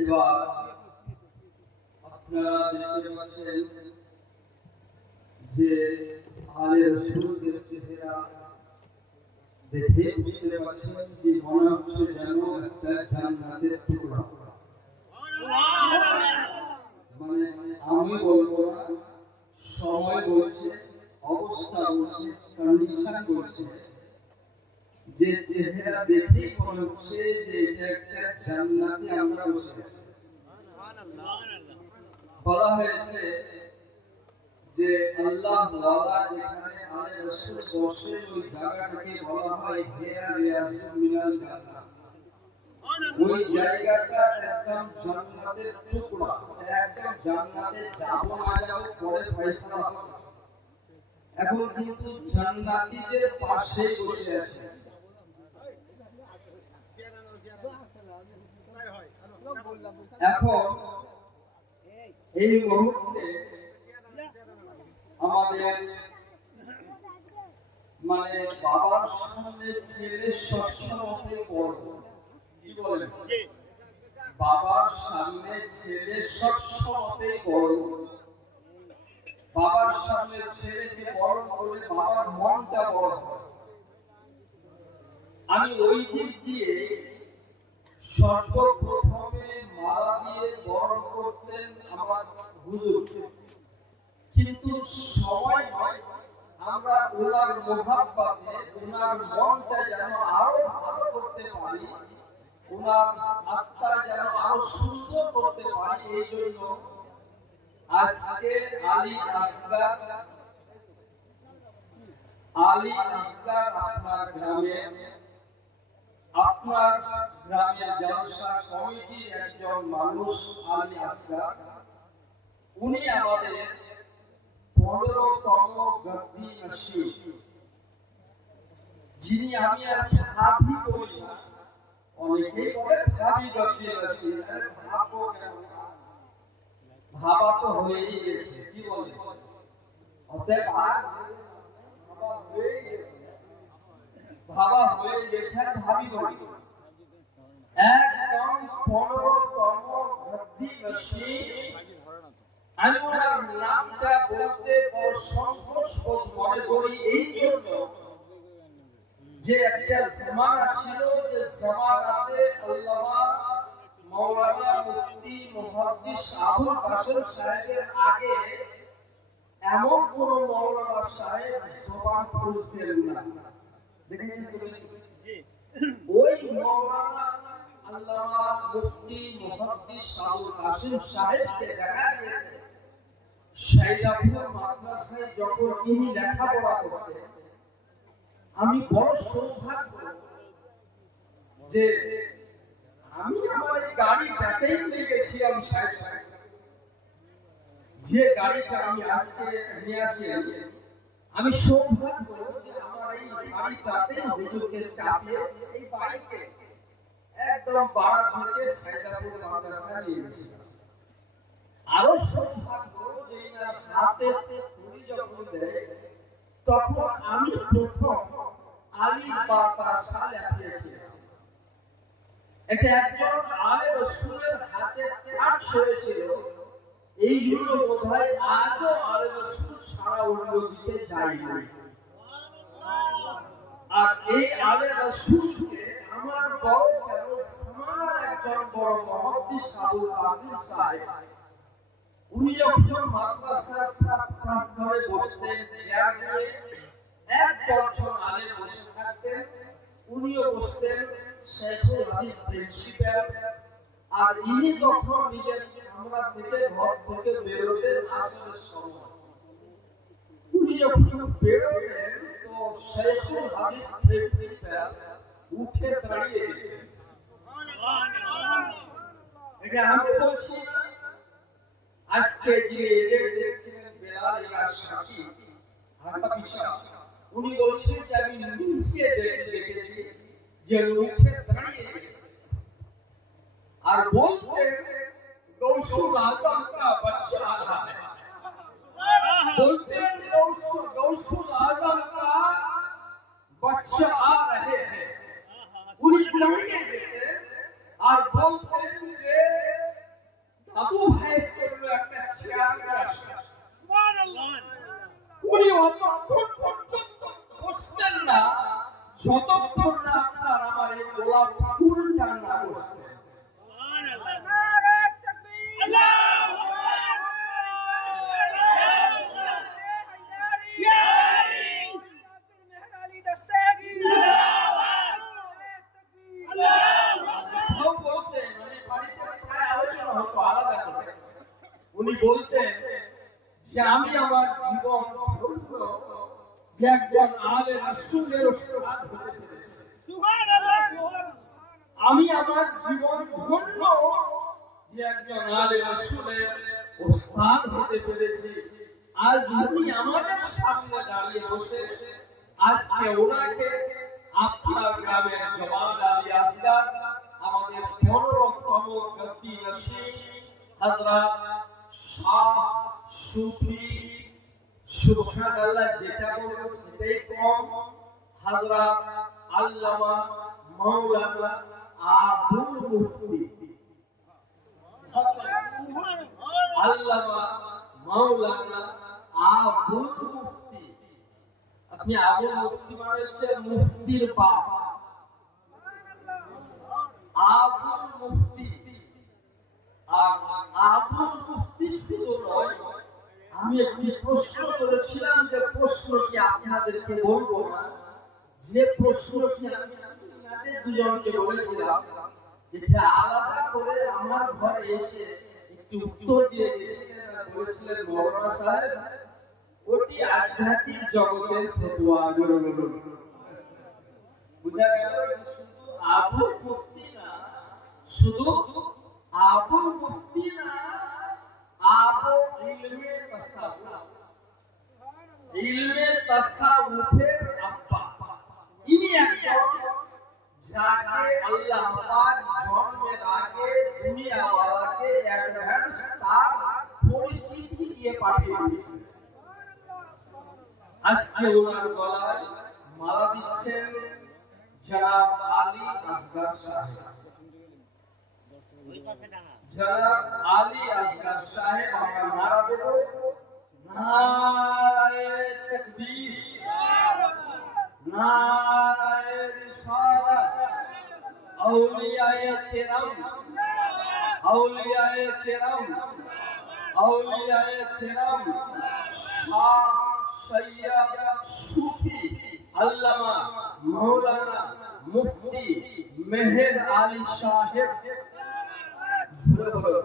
এবার আপনারা দেখতে পাচ্ছেন যে আলে রসুলদের চেহারা দেখে বুঝতে পারছেন যে মনে হচ্ছে যেন একটা জান্নাতের টুকরা। মানে আমি বলবো না, সময় বলছে, অবস্থা বলছে, কন্ডিশন বলছে যে চেহারা দেখেই মনে হচ্ছে যে এটা একটা জান্নাতে আমরা বসে আছি। বলা হয়েছে যে আল্লাহ ওয়ালা যেখানে আলে রাসূল বসে ওই জায়গাটাকে বলা হয় হিয়া রিয়াসুল মিনাল জান্নাত। ওই জায়গাটা একদম জান্নাতের টুকরা, একদম জান্নাতে যাব না যাব পরে ফয়সালা হবে। এখন কিন্তু জান্নাতীদের পাশে বসে আছে। এখন এই মুহূর্তে আমাদের মানে বাবার সামনে ছেলে সবসময় বড়, কি বলেন? বাবার সামনে ছেলে সবসময় বড়। বাবার সামনে ছেলেকে বড় করলে বাবার মনটা বড় হয়। আমি ওই দিক দিয়ে সর্বপ্রথমে মালা দিয়ে বরণ করতেন আমার হুজুর, কিন্তু সময় নয়, আমরা ওনার মোহাব্বতে ওনার মনটা যেন আরো ভালো করতে পারি, ওনার আত্মা যেন আরো সুন্দর করতে পারি, এই জন্য আজকে আলী আসগার আপনার গ্রামের জলসা কমিটির একজন মানুষ আলী আসগার, উনি আমাদের 15তম গদ্দি নশীব, যিনি আমি আর ভাবি বলি না, অনেকেই বলে ভাবি গদ্দি নশীব। ভাবা তো হয়েই গেছে, কি বলে? অতএব ভাবা হয়ে গেছে, ভাবি বলি একদম 15তম গদ্দি নশীব। আমি ওনার নামটা বলতে বড় সংকোচ বোধ মনে করি, এই জন্য যে একটা জামানা ছিল, যে জামানাতে আল্লামা মাওলানা মুফতি মুহাদ্দিস আবুল কাসেম সাহেবের আগে এমন কোন মাওলানা সাহেব জবান খুলতেন না। দেখেছেন তুমি? ওই মাওলানা আল্লামা মুফতি মুহাদ্দিস আবুল কাসেম সাহেবকে দেখা গেছে শাইলাপুর মাদ্রাসায় যখন তিনি লেখাপড়া করতেন। আমি বড় সৌভাগ্য যে আমি আমার এই গাড়িটাতেই নিয়ে গেছিলাম সাহেব, যে গাড়িটা আমি আজকে নিয়ে আসি। আমি সৌভাগ্য যে আমার এই গাড়িটাতে হুজুরকে চাপিয়ে এই বাইকে একদম বাড়া থেকে শাইলাপুর মাদ্রাসা নিয়ে গেছিলাম। আরো সৌভাগ্য যে এনার হাতে ঘড়ি যখন দেয়, তখন আমি প্রথম আলী বাবা সালে পেয়েছিলাম। এটা একজন আলে রসুলের হাতে টাচ হয়েছিল, এই জন্য বোধহয় আজও আলে রসুল সারা অন্য দিকে যায় না। আর এই আলে রসুলকে আমার বড় কেন সমানার একজন বড় মুহাদ্দিস আবুল কাসেম সাহেব, উনি যখন মাদ্রাসার প্রাঙ্গণে বসতেন, চেয়ার নিয়ে এক দশজন আলেম বসে থাকতেন, উনিও বসতেন, শেখুল হাদিস প্রিন্সিপাল। আর ইনি তখন নিজের কামরা থেকে ঘর থেকে বেরোতেন আসরের সময়। উনি যখন বেরোতেন তো শেখুল হাদিস প্রিন্সিপাল উঠে দাঁড়িয়ে যেতেন। এটা আমি বলছি না, আজকে যিনি এজেন্ট এসেছিলেন বেলাল ইয়া সাকি ঢাকা বিশাল, উনি বলছেন যে আমি নিচে যেতে দেখেছি যে উঠে দাঁড়িয়ে আর বলতেন गौसुल आजम का बच्चा आ रहा है, बोलते गौसुल आजम का बच्चा आ रहे हैं। उन्हें दाঁড়িয়ে যেতে আর বলতেন যে চেয়ার নিয়ে আসলেন। উনি অতক্ষণ পর্যন্ত বসতেন না যতক্ষণ না আপনার আমার এই গোলাপ ফুলটা না বসতেন। উনি বলতেন যে আমি আমার জীবন ধন্য যে একজন আলে রাসূলের উস্তাদ হতে পেরেছি। আমি আমার জীবন ধন্য যে একজন আলে রাসূলের উস্তাদ হতে পেরেছি। আজ উনি আমাদের সামনে দাঁড়িয়ে বসে আজকে ওনাকে আপনার গ্রামের জওয়ান আলী আসগার আমাদের 15তম গদ্দি নশীন হযরত শাহ সুফি সুবহানাল্লাহ যেটা বলবো সেটাই কম হযরত আল্লামা মাওলানা আবুল মুফতি আল্লামা মাওলানা আবুল মুফতি। আপনি আবুল মুফতি মানে হচ্ছে মুফতির বাপ, আবুল মুফতি। আর আবুল মুফতি শুধু নয়, আমি একটি প্রশ্ন করেছিলাম যে প্রশ্নটি আপনাদেরকে বলবো না, যে প্রশ্নটি আমি আপনাদের দুজনকে বলেছিলাম যেটা আলাদা করে আমার ঘরে এসে একটু উত্তর দিয়ে গেছিলেন আর বলেছিলেন মৌলানা সাহেব ওটি আধ্যাত্মিক জগতের ফতোয়া। বুঝা গেল? শুধু আবুল মুফতি না, শুধু আবুল মুফতি না, আবু ইলমে তাসাউফ, ইলমে তাসাউফের আব্বা। ইনি একজন যাকে আল্লাহ পাক জন্মের আগে দুনিয়াওয়ালাকে অ্যাডভান্স তার পরিচিতি দিয়ে পাঠিয়ে দিয়েছিলেন। আজকে ওনার গলায় মালা দিচ্ছেন জনাব আলী আসগার সাহেব। জনাব আলী আসগার সাহেব, আমরা নারা দেব নারায়ে তাকবীর, নারায়ে রিসালাত। আউলিয়ায়ে কিরাম, আউলিয়ায়ে কিরাম, আউলিয়ায়ে কিরাম, শাহ সৈয়দ সুফি আল্লামা মাওলানা মুফতি মেহের আলী সাহেব। জোরে বলো,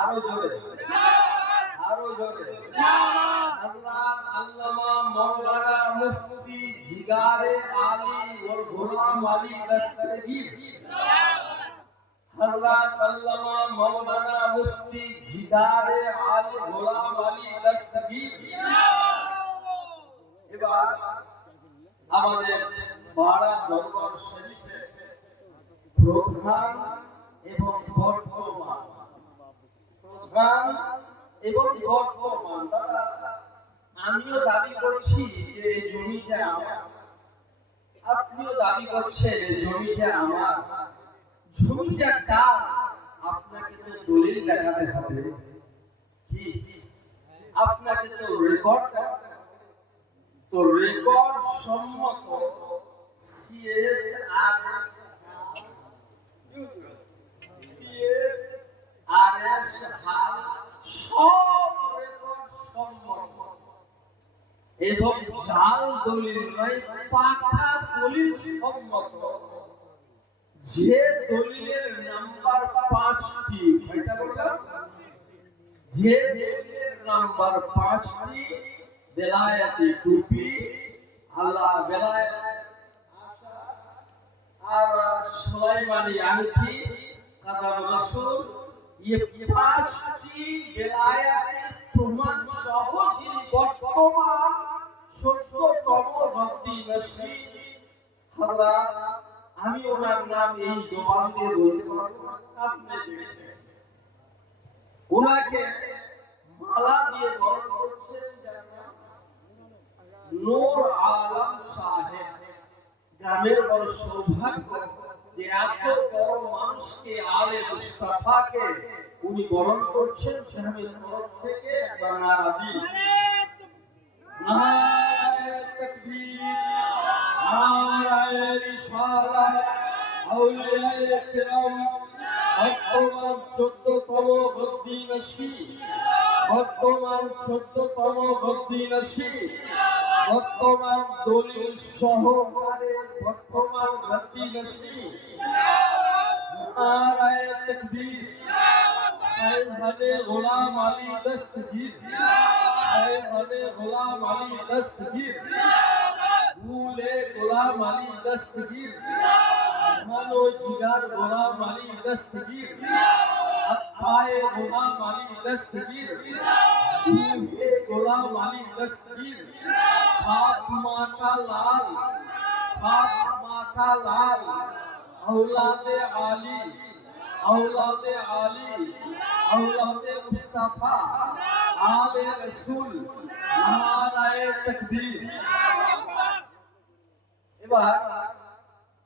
আরো জোরে, আরো জোরে। হযরত আল্লামা মাওলানা মুফতি জিগারে আলী ওয়াল গোলাম আলী দস্তগীর। হযরত আল্লামা মাওলানা মুফতি জিগারে আলী গোলাম আলী দস্তগীর। এবার আমাদের বাড়া দরবার শরীফে প্রধান এবং বর্তমান, প্রধান এবং বর্তমান। দাদা আমিও দাবি করছি যে এই জমিটা আমার, আপনিও দাবি করছেন এই জমিটা আমার। জমিটা কার আপনাকে তো দলিল দেখাতে হবে, কি আপনাকে তো রেকর্ড, তো রেকর্ড সম্মত সিএসআরএস হাল সব রেকর্ড সম্মত এবং জাল দলিল নয়, পাকা দলিল সম্মত। যে দলিলের নাম্বার 5টি, কয়টা বললাম? যে দলিলের নাম্বার 5টি, বেলায়েতি টুপি, আল্লাহ বেলায়েত আশা আর সুলাইমানি আংটি, কাদাম রাসূল, এই 5টি বেলায়েতি প্রমাণ সহ যিনি বর্তমান ১৪তম গদ্দি নশীন হযরত, আমি ওনার নাম এই জবান দিয়ে বলতে পারবো না, সামনে দিয়েছেন। ওনাকে মালা দিয়ে বরণ করছেন নূর আলম সাহেব। গ্রামের বড় সৌভাগ্য যে এত বড় মানুষকে, আলে মুস্তাফাকে উনি বরণ করছেন, সাহেবের তরফ থেকে একবার নারা দিন। নারায়ে তাকবীর, নারায়ে রিসালাত, আউলিয়ায়ে কিরাম, বর্তমান 14তম বদ্রীনশী, বর্তমান 14তম বদ্রীনশী, বর্তমান দলিল সহকারে বর্তমান বদ্রীনশী। নারায়ে তাকবীর, সাইয়েদে গোলাম আলী দস্তগীর, সাইয়েদে গোলাম আলী দস্তগীর, ভুলে গোলাম আলী দস্তগীর, মানো জিগার গোলাম আলী দস্তগীর, আত্মায়ে গোলাম আলী দস্তগীর, रूहे गोलाम अली दस्तगीर, फातिमा का लाल, फातिमा का लाल, औलादे आली, औलादे आली, औलादे मुस्तफा, आले रसूल, नाराए तकबीर। এবার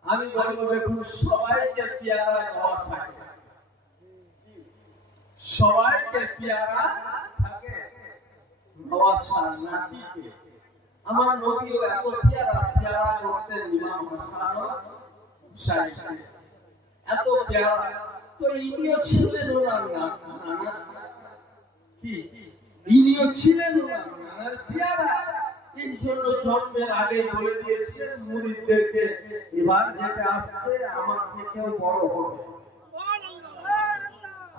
আমি বলবো, দেখুন সবাইকে পেয়ারা দেওয়া থাকে, সবাইকে পেয়ারা থাকে নওয়াজশাহ নাতিকে। আমার নবীও এত পেয়ারা পেয়ারা করতেন ইমাম হাসান হুসাইনকে, এত পেয়ারা। তো ইনিও ছিলেন ওনার নানা, কি ইনিও ছিলেন ওনার নানার পেয়ারা। এই জন্য জন্মের আগে বলে দিয়েছিলেন মুরিদদেরকে, এবার যেটা আসছে আমার থেকেও বড় হবে,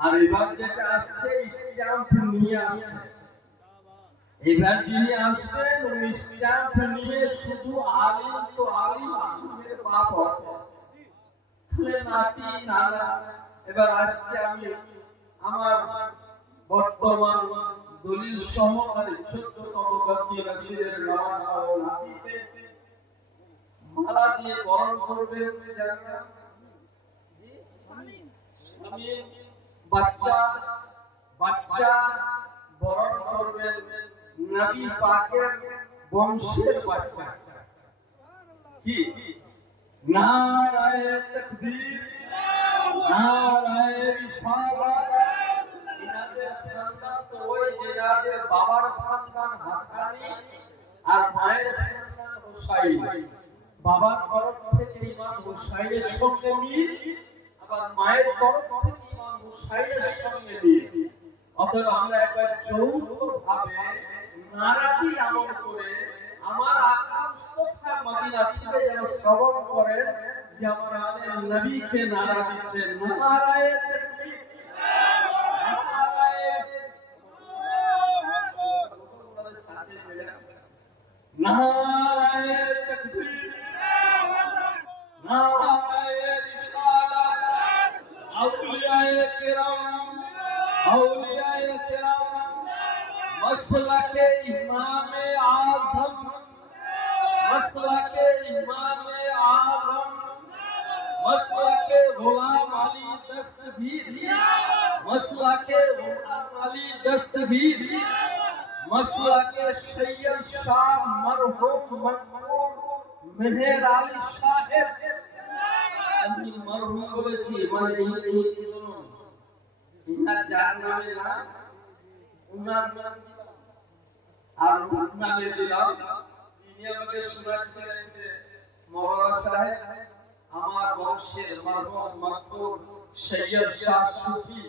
আর এবার যেটা আসছে স্ট্যাম্প নিয়ে আসছে। এবার যিনি আসবেন উনি স্ট্যাম্প নিয়ে শুধু আলিম তো আলিম, আলিমের বাপ হবে, নাতি নানা। এবার আজকে আমি আমার বর্তমান দলিল সহকারে 14তম বদ্রীনশীর নওয়াজ নাতিকে মালা দিয়ে বরণ করবেন। বাচ্চা বাচ্চা বরণ করবেন নবী পাকের বংশের বাচ্চা। কি নারায়ে তাকবীর, নারায়ে রিসালাত। ইনাদের খানদান তো ওই যেনাদের বাবার খানদান হাসানি আর মায়ের খানদান হুসাইনি। বাবার তরফ থেকে ইমাম হুসাইনের সঙ্গে মিল, আবার মায়ের তরফ থেকে ইমাম হুসাইনের সঙ্গে মিল। অতএব আমরা একবার যৌথভাবে নারা দিয়ে আমল করে আমার আকা মুস্তাফা মদিনা থেকে যেন শ্রবণ করেন যে আমার আলেম নবীকে নারা দিচ্ছেন। নারায়ে তাকবীর, নারায়ে নারায়ে তাকবীর, নারায়ে রিসালাত, আউলিয়ায়ে কিরাম, औलियाए किराम, मसलके इमामे आज़म, मसलके इमामे आज़म, मसलके गुलाम अली दस्तगीर, मसलके गुलाम अली दस्तगीर, मसलके सैयद शाह मरहूम मंसूर मेहर अली साहेब। আমি মরহুম বলেছি, মানে ইনার যার নামে না উনার নাম আর ওর নামে দিলাম। তিনি আমাকে শোনাচ্ছিলেন যে মাওলানা সাহেব আমার বংশের মরহুম মাকফুর সৈয়দ শাহ সুফি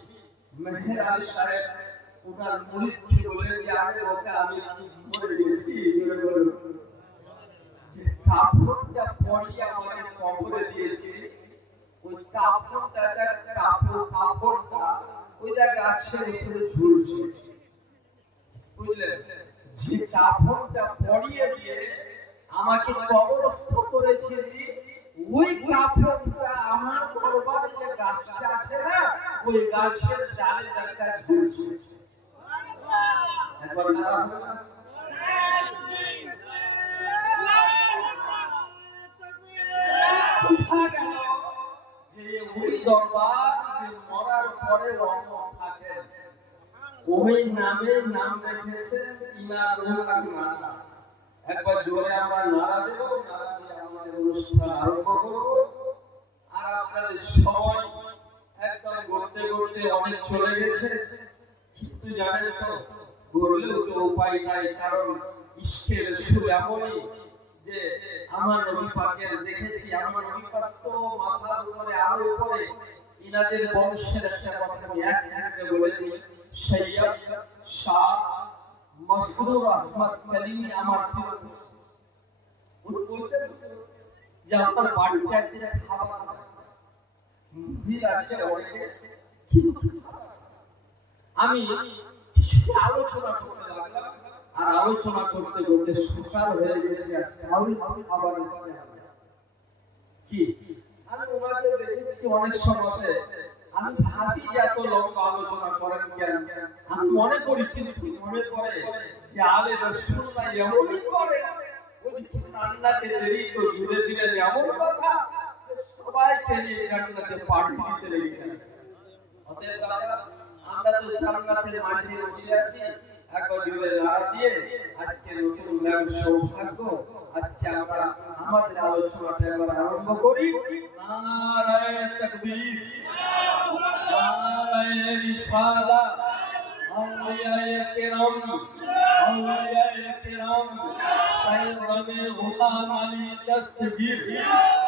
মেহের আলী সাহেব উনার মুরিদ কি বলে যে আরে ওকে আমি কি মরে গেছি, যে কাপড়টা পরিয়ে আমাকে কবরে দিয়েছি, ওই কাপড়টা কাপড়টা ওই গাছের উপরে ঝুলছে, বুঝলেন? যে কাপড়টা পরিয়ে দিয়ে আমাকে কবরস্থ করেছে, ওই কাপড়টা আমার দরবারে যে গাছটা আছে না, ওই গাছের ডালে একটা ঝুলছে। একবার নারা হবে না? বুঝা গেল যে ওই দরবার যে মরার পরে রঙ থাকে, ওই নামে নাম রেখেছে ইনার নারা। একবার জোরে আমরা নারা দেব, নারা দিয়ে আমাদের অনুষ্ঠান আরম্ভ করব। আর আপনাদের সবাই একদম করতে করতে অনেক চলে গেছে, কিন্তু জানেন তো বললেও তো উপায় নাই, কারণ ইশকে রাসূল এমনই যে আমার নবী পাকের দেখেছি, আমার নবী পাক তো মাথার উপরে আরো উপরে। ইনাদের বংশের একটা কথা আমি এক মিনিটে বলে দিই। সৈয়দ শাহ মাসরুর আহমদ কালিমি আমার প্রিয়, উনি বলতেন যে আমার বাড়িতে একদিন খাবার ভিড় আছে অনেকে, কিন্তু আমি কিছু আলোচনা করতে লাগলাম, আর আলোচনা করতে করতে সকাল হয়ে গেছে, আর কাউরি খাবার কি আমি ওনাকে দেখেছি অনেক সময়। আমি ভাবি যে এত লম্বা আলোচনা করেন কেন, আমি মনে করি, কিন্তু মনে পড়ে যে আলে রাসূলুল্লাহ এমনই করে, ওদিকে জান্নাতে দেরি তো জুড়ে দিলেন এমন কথা, সবাইকে নিয়ে জান্নাতে পাঠিয়ে দিতে লেগে। অতএব দাদা, আমরা তো জান্নাতের মাঝে বসে আছি, একবার জুড়ে নাড়া দিয়ে আজকে নতুন জ্ঞান সৌভাগ্য। আজকে আমরা আমাদের আলোচনাটা এবার আরম্ভ করি। নারায়ে তাকবীর, নারায়ে রিসালাত, আউলিয়ায়ে কেরাম, আউলিয়ায়ে কেরাম, সাইয়্যিদে গোলাম আলী দস্তগীর,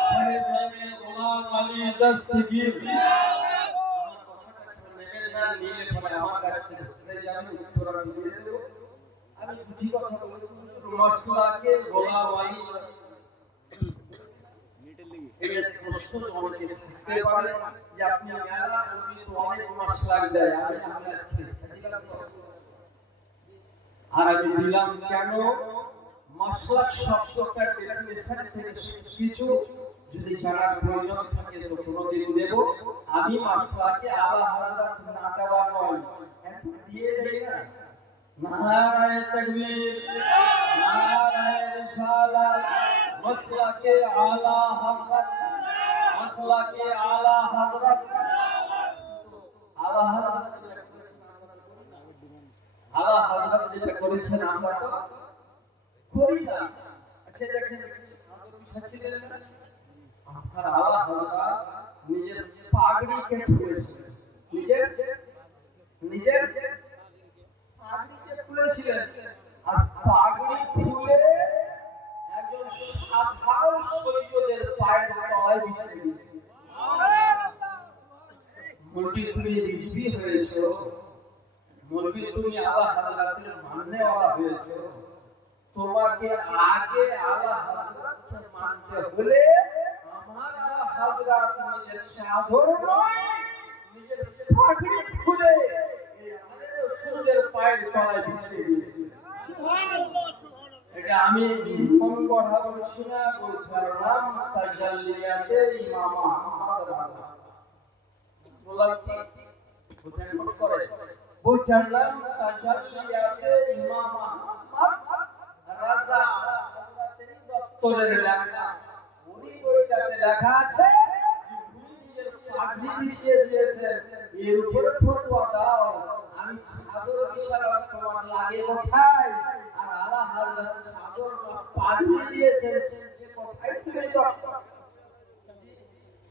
সাইয়্যিদে গোলাম আলী দস্তগীর। আমার কথাটা নেবেন না, নিলে পরে আমার কাছ থেকে ঘুরে যাবেন, উত্তর আমি দিয়ে দেব। আমি দুটি কথা বলেছি, মাসলাকে গোলাম আলী এর প্রশ্ন অনেকে থাকতে পারে যে আপনি মেলা বলবি তো অনেক মাসলাক দেয়, আমি তাহলে আজকে দিলাম। আর আমি দিলাম কেন? মাসলাক শব্দটা ডেফিনিশন থেকে কিছু যদি জানার প্রয়োজন থাকে তো কোনোদিন দেব। আমি মাসলাকে আলা হযরত না দেওয়া নয়, একটু দিয়ে দেই না। নারায়ে তাকবীর, নারায়ে রিসালাত, মাসলাকে আলা হযরত, মাসলাকে আলা হযরত, আলা হযরত, আলা হযরত যেটা করেছেন আমরা তো করি না। আচ্ছা দেখেন, ছিলেন না আপনার আলা হযরত নিজের পাগড়িকে খুলেছিলেন, নিজের নিজের পাগড়িকে খুলেছিলেন, আর পাগড়ি খুলে একজন সাধারণ সৈয়দের পায়ের তলায় বিছিয়ে দিয়েছিলেন। মৌলভী তুমি রিজভী হয়েছো, মৌলভী তুমি আলা হযরতের মাননেওয়ালা হয়েছো, তোমাকে আগে আলা হযরতকে মানতে হলে আমার আলা হযরত নিজের চাদর নয়, নিজের পাগড়ি খুলে এই আমাদের রাসূলের পায়ের তলায় বিছিয়ে দিয়েছিলেন। এটা আমি মন গড়া বলছি না, বইটার নাম তাজাল্লিয়াতে ইমাম আহমদ রাজা। বললাম কি বইটার নোট করে, বইটার নাম তাজাল্লিয়াতে ইমাম আহমদ রাজা, দপ্তরের লেখা। উনি বইটাতে লেখা আছে যে উনি নিজের পাগড়ি বিছিয়ে দিয়েছেন, এর উপরে ফতোয়া দাও, আমি চাদর বিছানা তোমার লাগে কোথায়? আর আলা হযরত চাদর পাগড়ি দিয়েছেন যে কোথায় তুমি দপ্তর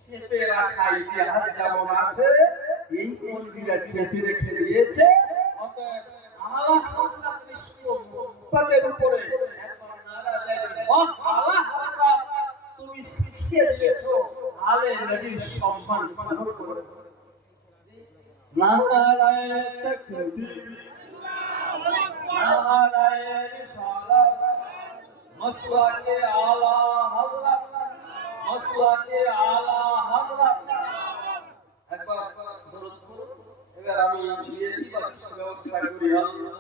চেপে রাখা ইতিহাস যেমন আছে, এই মন্দিরা চেপে রেখে দিয়েছে। অতএব আলা হযরত নিষ্পদের উপরে একবার নারা দেয়, ওহ আলা হযরত তুমি শিখিয়ে দিয়েছো আলে নবীর সম্মান কেমন করে। নারায়ে তাকবীর, নারায়ে রিসালাত, মাসলাকে আলা হযরত, মাসলাকে আলা হযরত। একবার দরুদ পড়ুন, এবার আমি দিয়ে দিবার ব্যবস্থা করি। আল্লাহ